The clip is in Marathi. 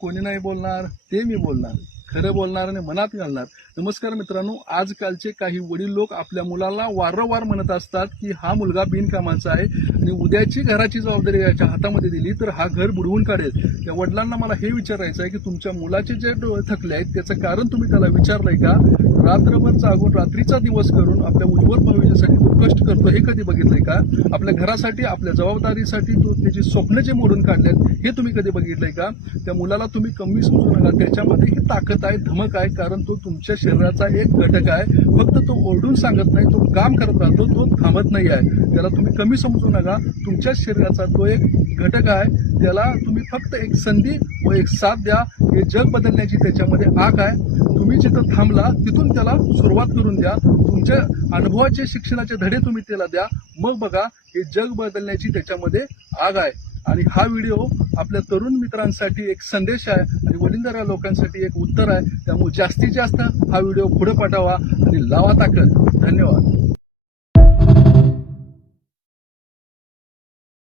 कोणी नाही बोलणार, ते मी बोलणार, खरं बोलणार आणि मनात घालणार. नमस्कार मित्रांनो, आजकालचे काही वडील लोक आपल्या मुलाला वारंवार म्हणत असतात की हा मुलगा बिनकामाचा आहे आणि उद्याची घराची जबाबदारी याच्या हातामध्ये दिली तर हा घर बुडवून काढेल. त्या वडिलांना मला हे विचारायचं आहे की तुमच्या मुलाचे जे डोळे थकले आहेत त्याचं कारण तुम्ही त्याला विचारलंय का? रात्रभर जागून रात्रीचा दिवस करून आपल्या उज्ज्वल भविष्यासाठी तो कष्ट करतो हे कधी बघितलंय का? आपल्या घरासाठी, आपल्या जबाबदारीसाठी तो त्याची स्वप्न जे मोडून काढलेत हे तुम्ही कधी बघितलंय का? त्या मुलाला तुम्ही कमी समजू नका, त्याच्यामध्ये ही ताकद आहे, धमक आहे, कारण तो तुमच्या शरीराचा एक घटक आहे. फक्त तो ओरडून सांगत नाही, तो काम करत राहतो, तो थांबत नाही आहे. त्याला तुम्ही कमी समजू नका. तुमच्या शरीराचा तो एक घटक आहे, त्याला तुम्ही फक्त एक संधी व एक साथ द्या. हे जग बदलण्याची त्याच्यामध्ये आग आहे. तुम्ही जिथं थांबला तिथून त्याला सुरुवात करून द्या. तुमच्या अनुभवाचे शिक्षणाचे धडे तुम्ही त्याला द्या. मग बघा, हे जग बदलण्याची त्याच्यामध्ये आग आहे. आणि हा व्हिडिओ आपल्या तरुण मित्रांसाठी एक संदेश आहे आणि वडीलधाऱ्या लोकांसाठी एक उत्तर आहे. त्यामुळे जास्तीत जास्त हा व्हिडिओ पुढे पाठवा आणि लावा ताकद. धन्यवाद.